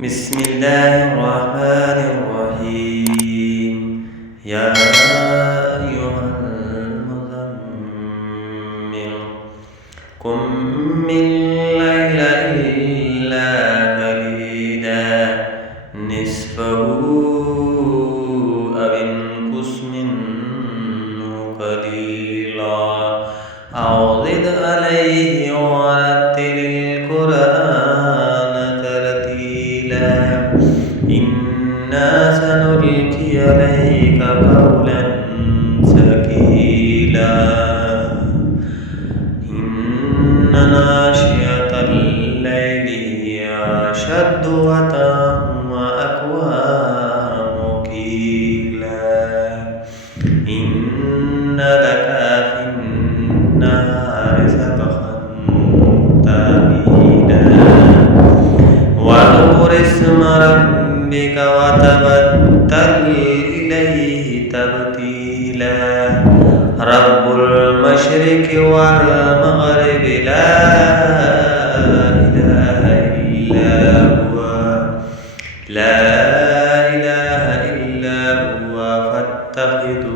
بسم الله الرحمن الرحيم يا أيها المزمل قم الليل إلا قليلا نصفه أو انقص منه قليلا أو زد عليه ورتل القرآن ترتيلا إنا سنلقي عليك قولا ثقيلا إن ناشئة الليل هي أشد وطئا وأقوم قيلا إن لك في النهار سبحا طويلا واذكر اسم ربك وتبتل إليه تبتيلا رب المشرق والمغرب لا إله إلا هو فاتخذه